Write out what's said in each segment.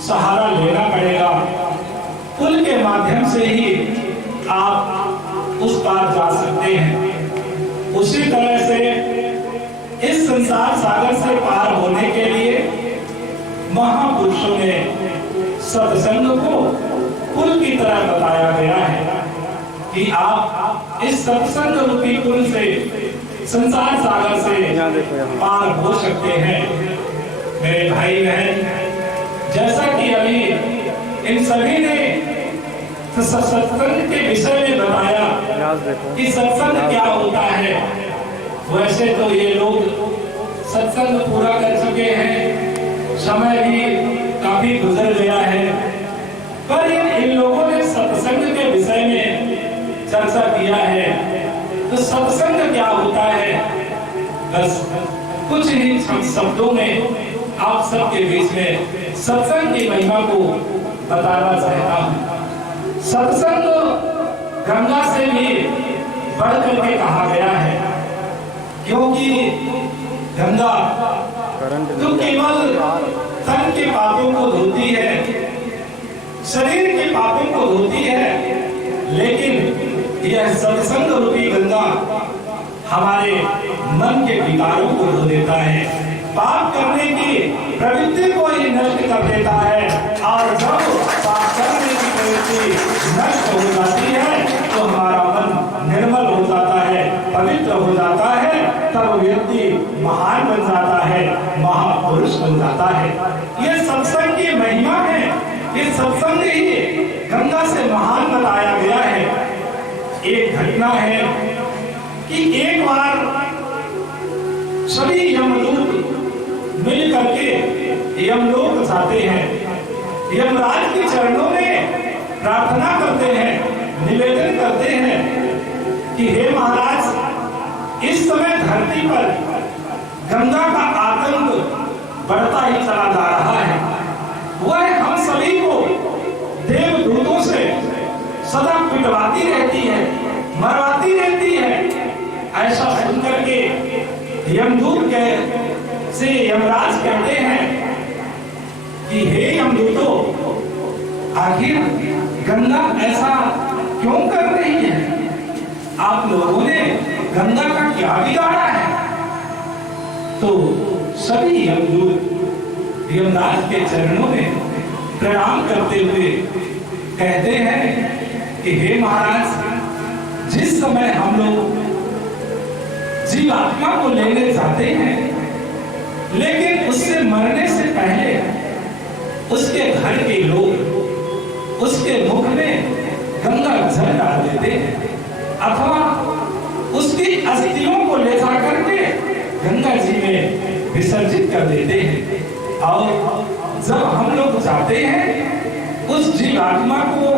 सहारा लेना पड़ेगा। पुल के माध्यम से ही आप उस पार जा सकते हैं। उसी तरह से इस संसार सागर से पार होने के लिए महापुरुषों ने सत्संग को पुल की तरह बताया गया है कि आप इस सत्संग रूपी पुल से संसार सागर से पार हो सकते हैं। मेरे भाई बहन, जैसा कि अभी इन सभी ने सत्संग के विषय में बताया कि सत्संग क्या होता है, वैसे तो ये लोग सत्संग पूरा कर चुके हैं, समय भी काफी गुजर गया है, पर इन लोगों ने सत्संग के विषय में चर्चा किया है। तो सत्संग क्या होता है, बस कुछ ही शब्दों में आप सबके बीच में सत्संग की महिमा को बताना चाहता हूँ। सत्संग गंगा से भी बढ़ करके कहा गया है, क्योंकि गंगा तो केवल तन के पापों को धोती है, शरीर के पापों को धोती है, लेकिन यह सत्संग रूपी गंगा हमारे मन के विकारों को धो देता है, पाप करने की प्रवृत्ति को ही नष्ट कर देता है। और जब पाप करने की प्रवृत्ति नष्ट हो जाती है तो हमारा मन निर्मल हो जाता है, पवित्र हो जाता है, तब व्यक्ति महान बन जाता है, महापुरुष बन जाता है। ये सत्संग की महिमा है, ये सत्संग ही गंगा से महान बताया गया है। एक घटना है कि एक बार सभी यमदूत मिल करके यमलोक जाते हैं, यमराज के चरणों में प्रार्थना करते हैं, निवेदन करते हैं कि हे महाराज, इस समय धरती पर गंगा का आतंक बढ़ता ही चला जा रहा है, वह हम सभी को देवदूतों से सदा पिटवाती रहती है, मरवाती रहती है। ऐसा सुनकर के यमदूत से यमराज कहते हैं कि हे यमदूतों, आखिर गंगा ऐसा क्यों कर रही है? आप लोगों ने गंगा का क्या बिगाड़ा है? तो सभी यमदूत यमराज के चरणों में प्रणाम करते हुए कहते हैं कि हे महाराज, जिस समय हम लोग जीवात्मा को लेने जाते हैं, लेकिन उससे मरने से पहले उसके घर के लोग उसके मुख में गंगा जल डाल देते हैं, अथवा उसकी अस्थियों को ले जाकर के गंगा जी में विसर्जित कर देते हैं। और जब हम लोग जाते हैं उस जीवात्मा को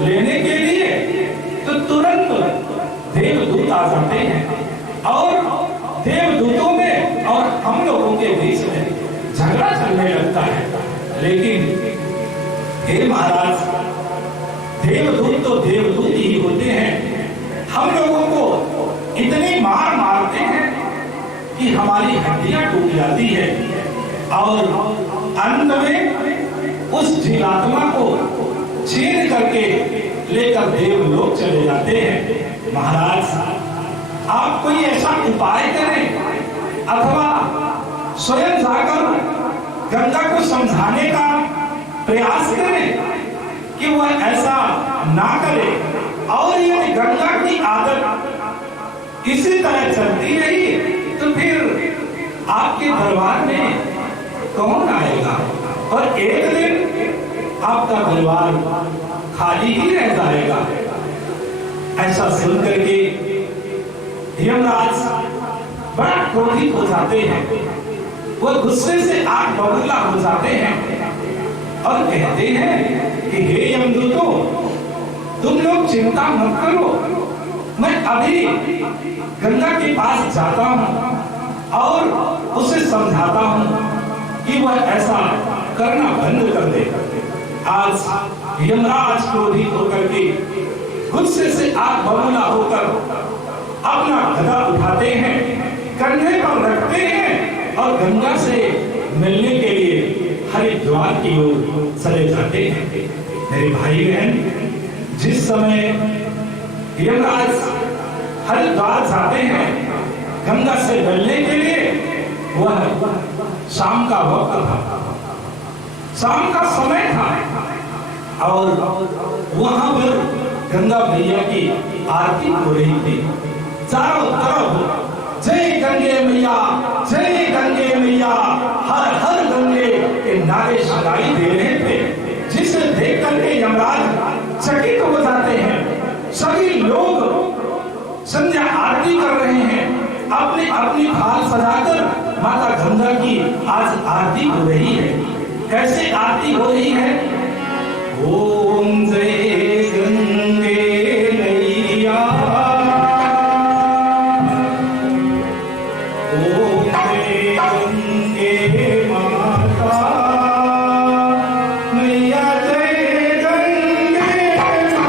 लेने के लिए, तो तुरंत देवदूत आ जाते हैं और देवदूतों में और हम लोगों के बीच में झगड़ा चलने लगता है। लेकिन हे महाराज, देवदूत तो देवदूत ही होते हैं, हम लोगों को इतनी मार मारते हैं कि हमारी हड्डियां टूट जाती है और अंत में उस जीवात्मा को छीन करके लेकर देवलोक चले जाते हैं। महाराज, आप कोई ऐसा उपाय करें अथवा स्वयं जाकर गंगा को समझाने का प्रयास करें कि वह ऐसा ना करे, और यदि गंगा की आदत इसी तरह चलती रही तो फिर आपके दरबार में कौन आएगा और एक दिन आपका दरबार खाली ही रह जाएगा। ऐसा सुन करके यमराज बड़ा क्रोधित हो जाते हैं, वो गुस्से से आग बबूला हो जाते हैं और कहते हैं कि हे यमदूतों, तुम लोग चिंता मत करो, मैं अभी गंगा के पास जाता हूँ और उसे समझाता हूँ कि वह ऐसा करना बंद कर दे। आज यमराज क्रोधित होकर के गुस्से से आग बबूला होकर अपना गदा उठाते हैं, कंधे पर रखते हैं और गंगा से मिलने के लिए हरिद्वार की ओर चले जाते हैं। मेरे भाई बहन, जिस समय यमराज हरिद्वार जाते हैं गंगा से मिलने के लिए, वह शाम का वक्त था, शाम का समय था और वहां पर गंगा मैया की आरती हो रही थी। चारों तरफ जय गंगे मैया, जय गंगे मैया, हर हर गंगे के नारे सुनाई दे रहे थे, जिसे देख करके यमराज चकित हो जाते हैं। सभी लोग संध्या आरती कर रहे हैं, अपनी अपनी थाल सजाकर माता गंगा की आज आरती हो रही है। कैसे आरती हो रही है? ओम जय गंगे मैया, ओम जय गंगे माता मैया, जय गंगे माता,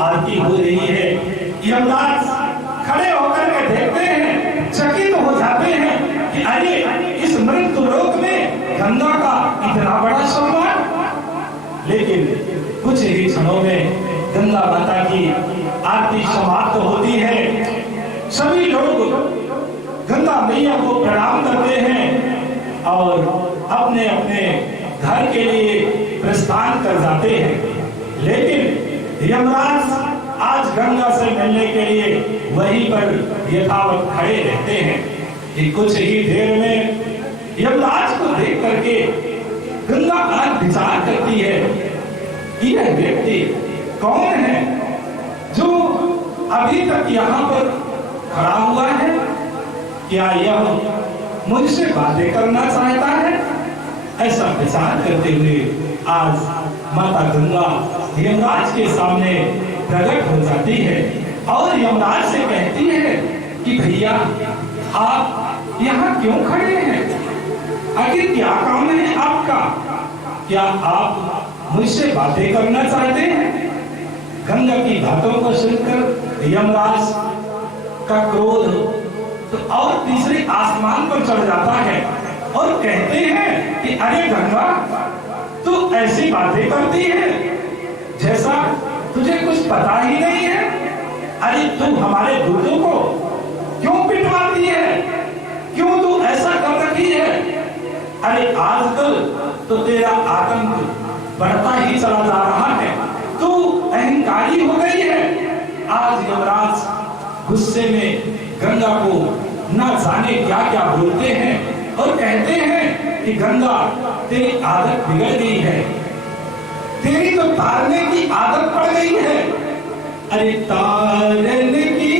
आरती हो रही है। यमराज खड़े होकर के देखते हैं, चकित हो जाते हैं कि अरे इस मृत्यु लोक में गंगा का इतना बड़ा सम्मान। लेकिन कुछ ही क्षणों में गंगा माता की आरती समाप्त होती है। सभी लोग गंगा मैया को प्रणाम करते हैं और अपने अपने घर के लिए प्रस्थान कर जाते हैं। लेकिन यमराज आज गंगा से मिलने के लिए वहीं पर यथावत खड़े रहते हैं कि कुछ ही देर में यमराज को देख करके गंगा आज विचार करती है कि यह व्यक्ति कौन है जो अभी तक यहाँ पर खड़ा हुआ है? क्या यह मुझसे बातें करना चाहता है? ऐसा विचार करते हुए आज माता गंगा यमराज के सामने प्रकट हो जाती है और यमराज से कहती है कि भैया आप यहाँ क्यों खड़े हैं? आखिर क्या काम है आपका? क्या आप मुझसे बातें करना चाहते हैं? गंगा की बातों को सुनकर यमराज का क्रोध तो और तीसरे आसमान पर चढ़ जाता है और कहते हैं कि अरे गंगा, तू ऐसी बातें करती है जैसा तुझे कुछ पता ही नहीं है। अरे तू हमारे दूतों को क्यों पिटवाती है? क्यों तू ऐसा कर रही है? अरे आजकल तो तेरा आतंक बढ़ता ही चला जा रहा है, तू अहंकारी हो गई है। आज यमराज गुस्से में गंगा को ना जाने क्या क्या बोलते हैं और कहते हैं कि गंगा तेरी आदत बिगड़ गई है, तेरी तो तारने की आदत पड़ गई है। अरे तारने की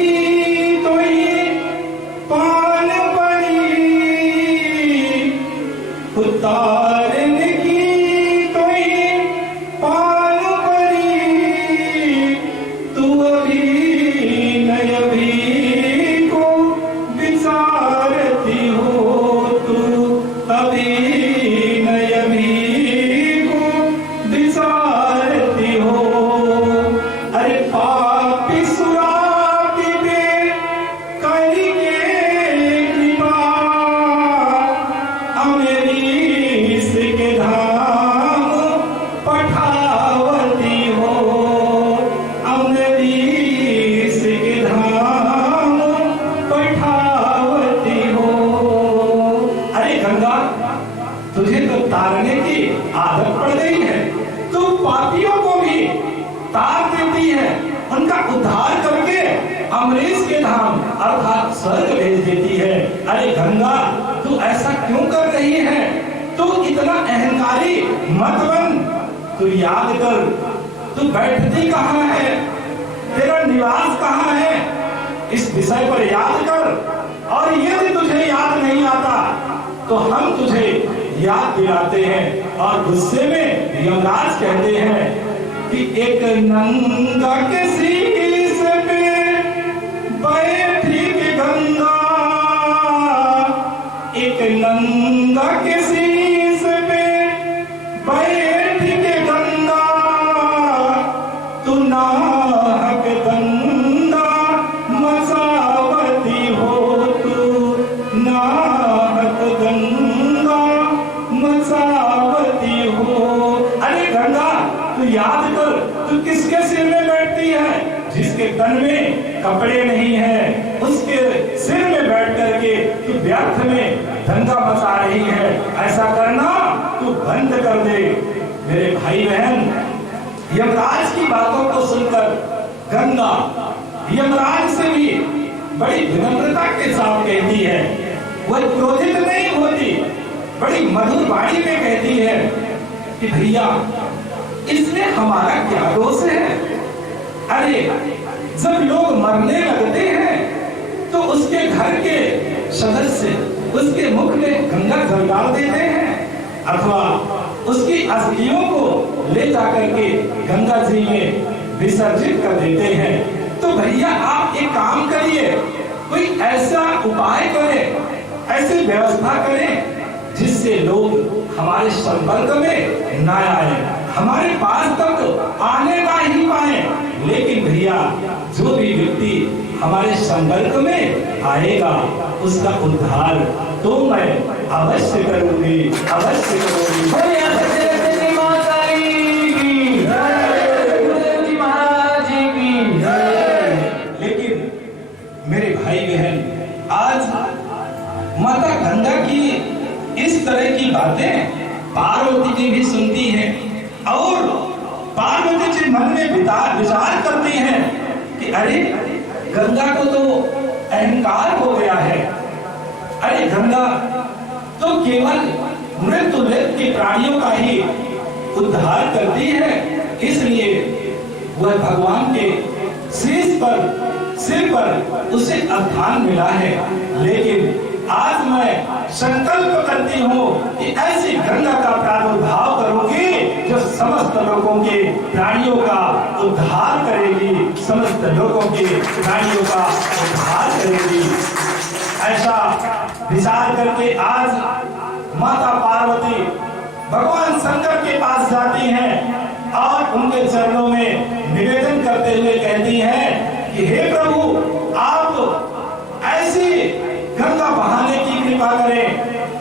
आदत पड़ गई है तो पापियों को भी तार देती है, उनका उद्धार करके अमरीश के धाम अर्थात स्वर्ग भेज देती है। अरे गंगा, तू ऐसा क्यों कर रही है? तू इतना अहंकारी मत बन। तू याद कर, तू बैठती कहाँ है, तेरा निवास कहाँ है, इस विषय पर याद कर। और यदि तुझे याद नहीं आता तो हम तुझे याद दिलाते हैं। और गुस्से में यमराज कहते हैं कि एक नंगा के शीश पे बैठी के गंगा, एक नंगा के शीश पे बैठी के गंगा, तू नाहक गंगा मसावती हो, तू नाहक गंगा मसावती हो। अरे गंगा, तू याद कर, तू किसके सिर में बैठती है? जिसके तन में कपड़े नहीं है उसके सिर में बैठ करके तू व्यर्थ में दंगा मचा रही है। ऐसा करना तू बंद कर दे। मेरे भाई बहन, यमराज की बातों को सुनकर गंगा यमराज से भी बड़ी विनम्रता के साथ कहती है। वह क्रोधित नहीं होती, बड़ी मधुर वाणी में कहती है कि भैया, इसमें हमारा क्या दोष है? अरे जब लोग मरने लगते हैं तो उसके घर के सदस्य उसके मुख में गंगा जल डाल देते हैं अथवा उसकी अस्थियों को ले जाकर के गंगा जी में विसर्जित कर देते हैं। तो भैया आप एक काम करिए, कोई ऐसा उपाय करें, ऐसी व्यवस्था करें जिससे लोग हमारे संपर्क में न आए, हमारे पास तक आने ना ही पाए। लेकिन भैया, जो भी व्यक्ति हमारे संपर्क में आएगा उसका उद्धार तो मैं अवश्य करूंगी, अवश्य करूंगी। लेकिन मेरे भाई बहन, आज माता गंगा की इस तरह की बातें पार्वती जी भी सुनती हैं और पार्वती जी मन में विचार करती हैं कि अरे गंगा को तो अहंकार हो गया है। अरे गंगा तो केवल मृत के प्राणियों का ही उद्धार करती है, इसलिए वह भगवान के सिर पर उसे स्थान मिला है। लेकिन आज मैं संकल्प करती हूँ कि ऐसी गंगा का प्रादुर्भाव करूंगी जो समस्त लोगों के प्राणियों का उद्धार करेगी, समस्त लोगों के प्राणियों का उद्धार करेगी। ऐसा विचार करके आज माता पार्वती भगवान शंकर के पास जाती हैं और उनके चरणों में निवेदन करते हुए कहती हैं कि हे प्रभु, आप ऐसी गंगा बहाने की कृपा करें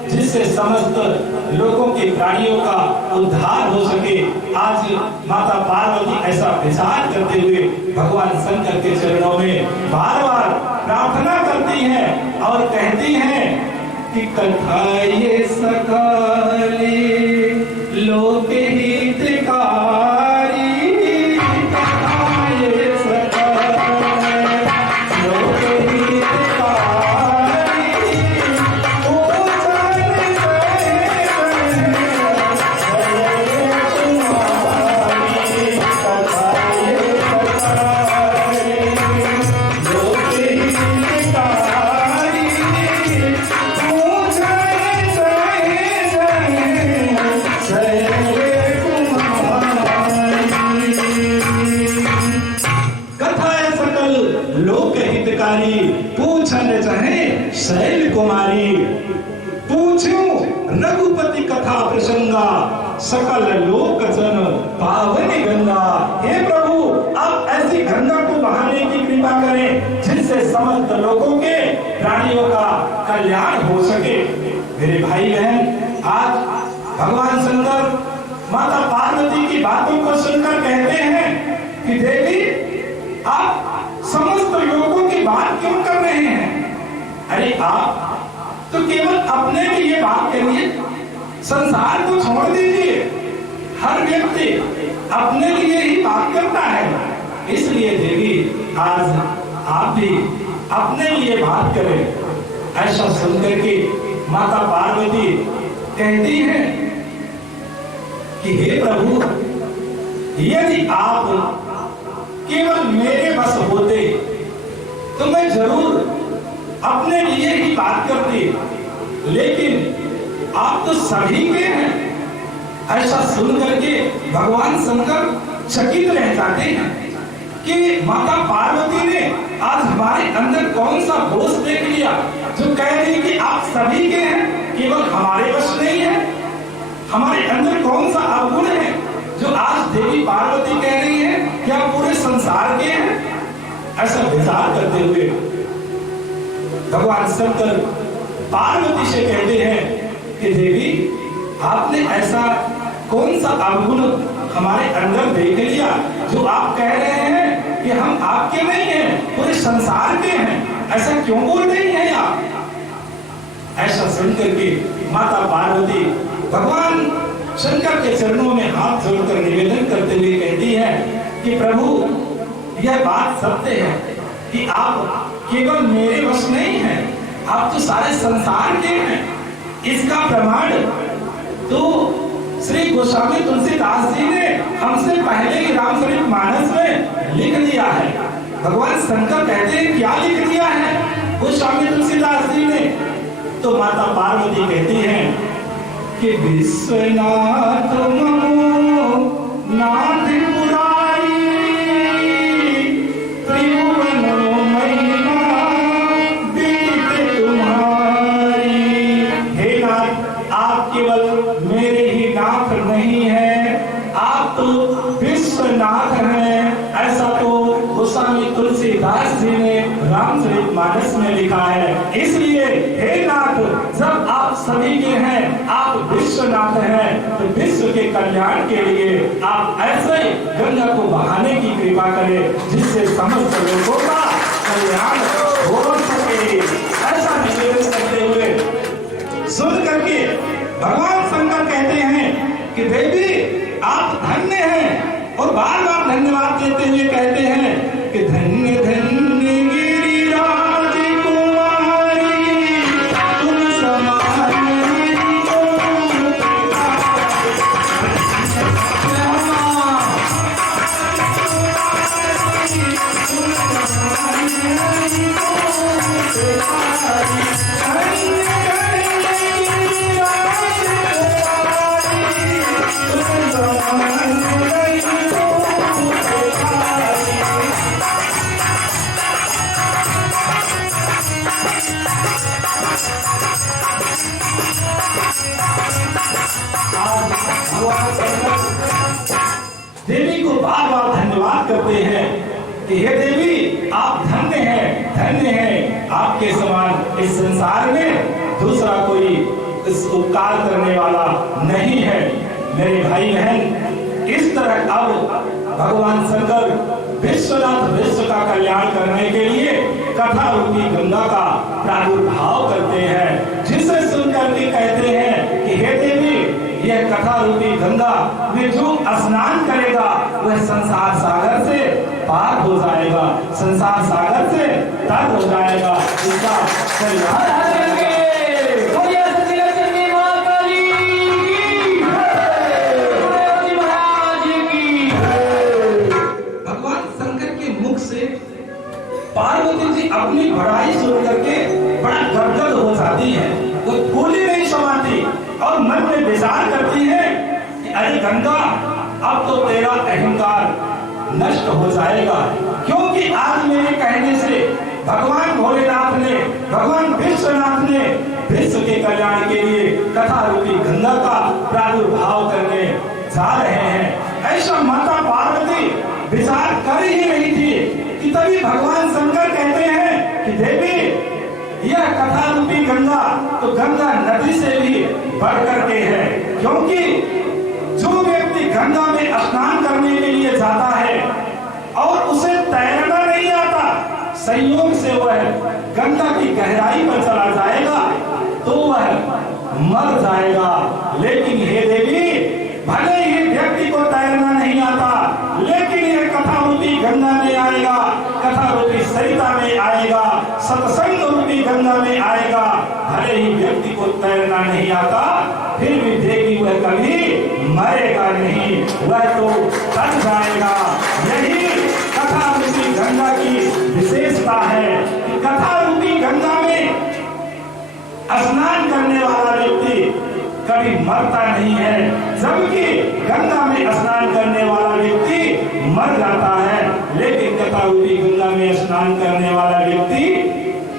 जिससे समस्त लोगों के प्राणियों का उद्धार हो सके। आज माता पार्वती ऐसा विचार करते हुए भगवान शंकर के चरणों में बार बार प्रार्थना करती हैं और कहती हैं कि कथा ये सकाली लोक हितकारी, पूछन चाहे शैल कुमारी, पूछूं रघुपति कथा प्रसंगा, सकल लोक जन पावनी गंगा। हे प्रभु, आप ऐसी गंगा को बहाने की कृपा करें जिससे समस्त लोगों के प्राणियों का कल्याण हो सके। मेरे भाई बहन, आज भगवान शंकर माता पार्वती की बातों को सुनकर कहते हैं कि देवी, आप समस्त लोगों की बात क्यों कर रहे हैं? अरे आप तो केवल अपने लिए बात करिए, संसार को छोड़ दीजिए। हर व्यक्ति अपने लिए ही बात करता है, इसलिए देवी आज आप भी अपने लिए बात करें। ऐसा सुनकर के माता पार्वती कहती है कि हे प्रभु, यदि आप केवल मेरे बस होते तो मैं जरूर अपने लिए ही बात करती, लेकिन आप तो सभी के हैं। ऐसा सुनकर के भगवान शंकर चकित रह जाते हैं कि माता पार्वती ने आज हमारे अंदर कौन सा दोष देख लिया जो कह रही कि आप सभी के हैं, केवल हमारे वश नहीं है। हमारे अंदर कौन सा अवगुण है जो आज देवी पार्वती कह रही है कि आप पूरे संसार के हैं। ऐसा विचार करते हुए भगवान शंकर पार्वती से कहते हैं कि देवी, आपने ऐसा कौन सा अवगुण हमारे अंदर देख लिया जो आप कह रहे हैं कि हम आपके नहीं हैं, पूरे संसार के हैं। ऐसा क्यों बोल रही हैं आप? ऐसा सुनकर के माता पार्वती भगवान शंकर के चरणों में हाथ जोड़कर निवेदन करते हुए कहती है कि प्रभु, यह बात सत्य है कि आप केवल मेरे वश नहीं हैं, आप तो सारे संसार के हैं। इसका प्रमाण तो श्री गोस्वामी तुलसीदास जी ने हमसे पहले ही रामचरितमानस में लिख दिया है। भगवान शंकर कहते हैं क्या लिख दिया है गोस्वामी तुलसीदास जी ने? तो माता पार्वती कहती हैं कि विश्वनाथ नमो नाथ पुरारी, त्रिभुवनों महिमा बीत तुम्हारी। हे नाथ, आप केवल मेरे ही नाथ नहीं है, आप तो विश्वनाथ हैं। ऐसा तो गोस्वामी तुलसीदास जी ने रामचरितमानस में लिखा है। इसलिए हे नाथ, जब आप सभी के हैं, आप विश्वनाथ हैं, तो विश्व के कल्याण के लिए आप ऐसे गंगा को बहाने की कृपा करें जिससे समस्त लोगों का कल्याण हो सके। ऐसा निवेदन करते हुए सुन करके भगवान शंकर कहते हैं कि देवी, आप धन्य हैं, और बार बार धन्यवाद देते हुए कहते हैं कि धन्य धन्य गिरिराज कुमारी, तुम समान देवी को बार बार धन्यवाद करते हैं कि हे देवी, आप धन्य हैं, आपके समान इस संसार में दूसरा कोई इस उपकार करने वाला नहीं है। मेरे भाई बहन, इस तरह अब भगवान शंकर विश्वनाथ विश्व का कल्याण करने के लिए कथा रूपी गंगा का प्रादुर्भाव करते हैं, जिसे सुनकर के कहते हैं कि हे देवी, यह कथा रूपी गंगा में जो स्नान करेगा वह संसार सागर से पार हो जाएगा, संसार सागर से तर हो जाएगा। इसका कल्याण भगवान शंकर के मुख से पार्वती जी अपनी बड़ाई सुन करके बड़ा गदगद हो जाती है, वो बोली नहीं समाती और मन में विचार करती है कि अरे गंगा, अब तो तेरा अहंकार नष्ट हो जाएगा, क्योंकि आज मेरे कहने से भगवान भोलेनाथ ने, भगवान विश्वनाथ ने विश्व के कल्याण के लिए कथा रूपी गंगा का प्रादुर्भाव करने जा रहे हैं। ऐसा माता पार्वती विचार कर ही रही थी कि तभी भगवान शंकर कहते हैं कि देवी, यह कथा रूपी गंगा तो गंगा नदी से भी बढ़ करके है, क्योंकि जो व्यक्ति गंगा में स्नान करने के लिए जाता है और उसे तैरना नहीं आता, संयोग से वह गंगा की गहराई पर चला जाएगा तो वह मर जाएगा। लेकिन हे देवी, भले ही व्यक्ति व्यक्ति को तैरना नहीं आता, लेकिन ये कथा रूपी गंगा में आएगा, कथा रूपी सरिता में आएगा, सत्संग रूपी गंगा में आएगा। भले ही व्यक्ति को तैरना नहीं आता, फिर भी देखी वह कभी मरेगा नहीं, वह तो तर जाएगा। यही कथा रूपी गंगा की विशेषता है कि कथा रूपी गंगा में स्नान करने वाला व्यक्ति कभी मरता नहीं है, जबकि गंगा में स्नान करने वाला व्यक्ति मर जाता है। लेकिन कथा रूपी गंगा में स्नान करने वाला व्यक्ति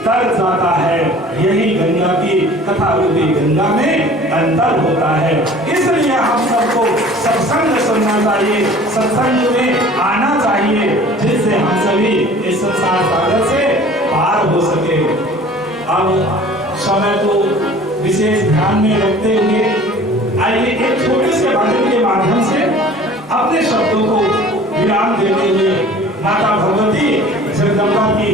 तर जाता है। यही गंगा की कथा रूपी गंगा में अंतर होता है। इसलिए हम सबको सत्संग सुनना चाहिए, सत्संग में आना चाहिए, जिससे हम सभी इस संसार सागर से पार हो सके। अब समय को विशेष ध्यान में रखते हुए आइए एक छोटे से भजन के माध्यम से अपने शब्दों को विराम देते हुए माता भगवती जगदम्बा की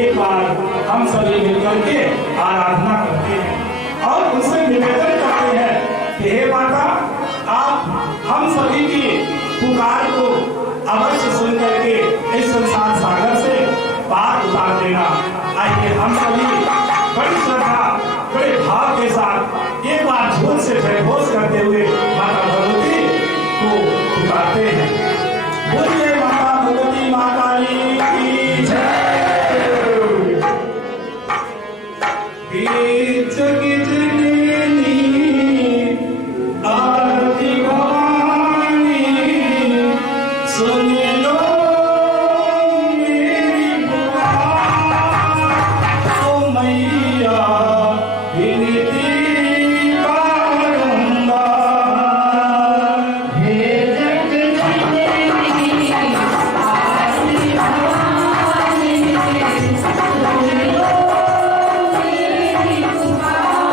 एक बार हम सभी मिलकर के आराधना करते हैं और उनसे निवेदन करते हैं कि हे माता, आप हम सभी की पुकार को अवश्य सुन करके इस संसार सागर से पार उतार देना। आइए हम सभी बड़ी श्रद्धा, बड़े भाव के साथ एक बार जोर से जयघोष करते हुए माता भगवती को पुकारते हैं। बोलिए माता भगवती माता की जय। जगी जननी आरती भवानी, सुन लो मेरी पुकार, ओ मैया विनती बारंबार। हे जग जननी आरती भवानी, सुन लो मेरी पुकार,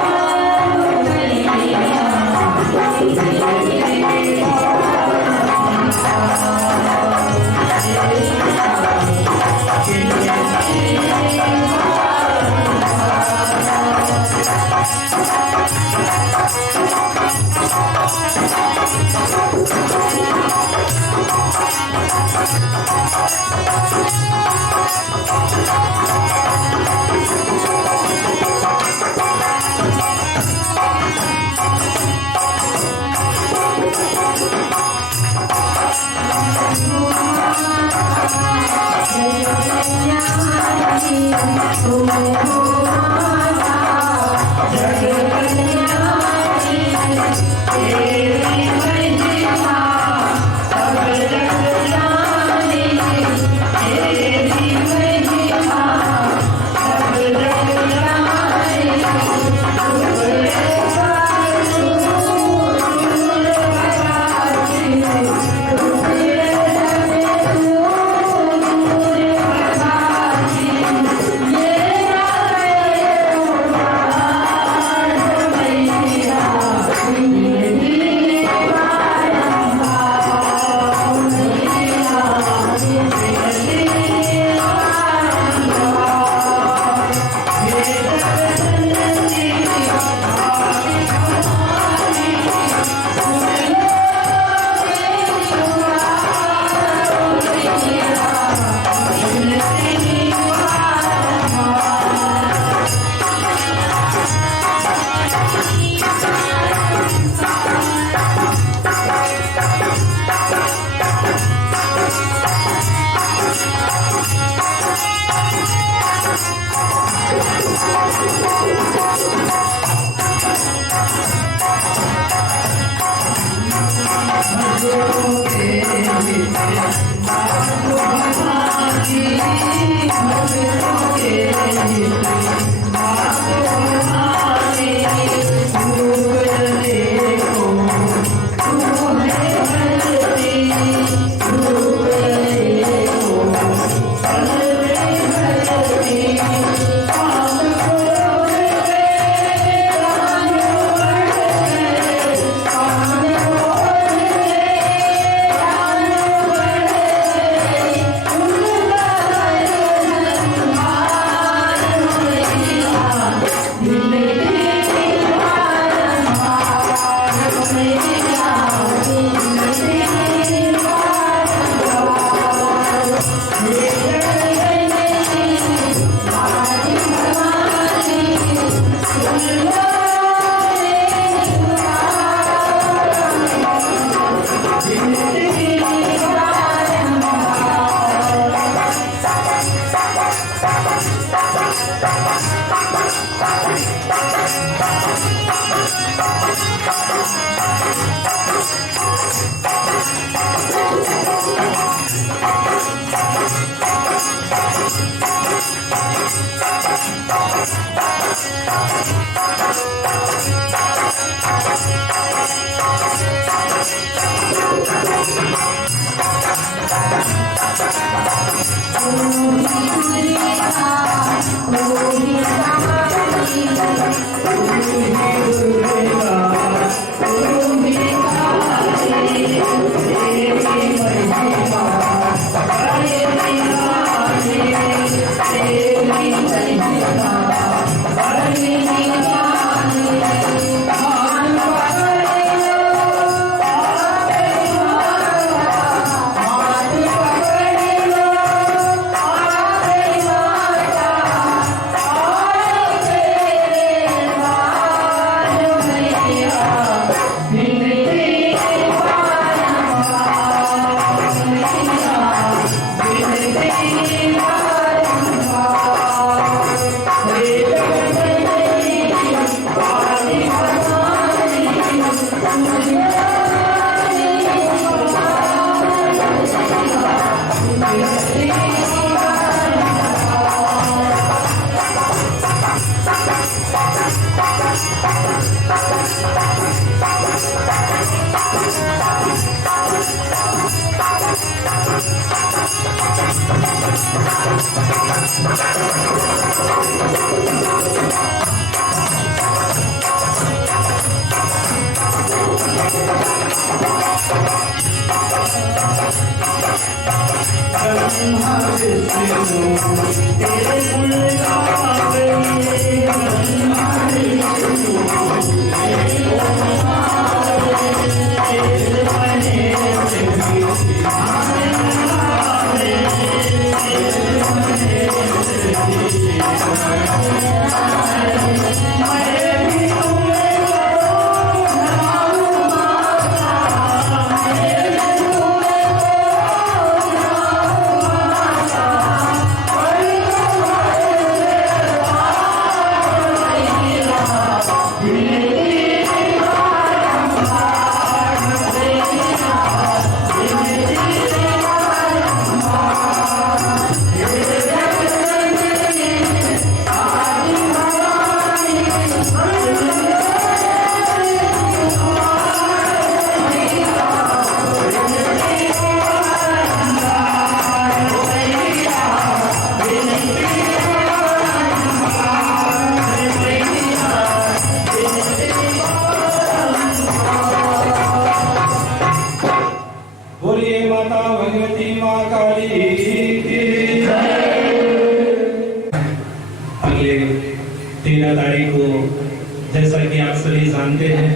जानते हैं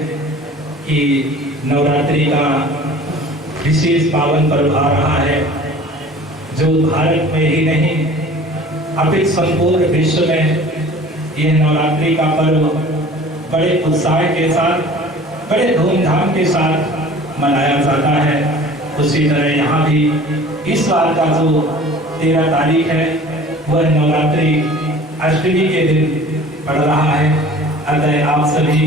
कि नवरात्रि का विशेष पावन पर्व आ रहा है, जो भारत में ही नहीं अपितु संपूर्ण विश्व में यह नवरात्रि का पर्व बड़े उत्साह के साथ, बड़े धूमधाम के साथ मनाया जाता है। उसी तरह यहाँ भी इस बार का जो 13 तारीख है वह नवरात्रि अष्टमी के दिन पड़ रहा है। अतः आप सभी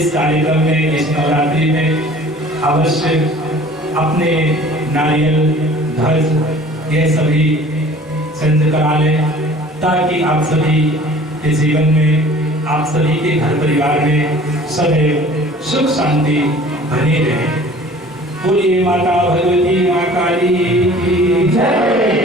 इस कार्यक्रम में, इस नवरात्रि में अवश्य अपने नारियल, ध्वज ये सभी चंद करा लें, ताकि आप सभी के जीवन में, आप सभी के घर परिवार में सदैव सुख शांति बनी रहे। बोलिए माता भगवती माँ काली की जय।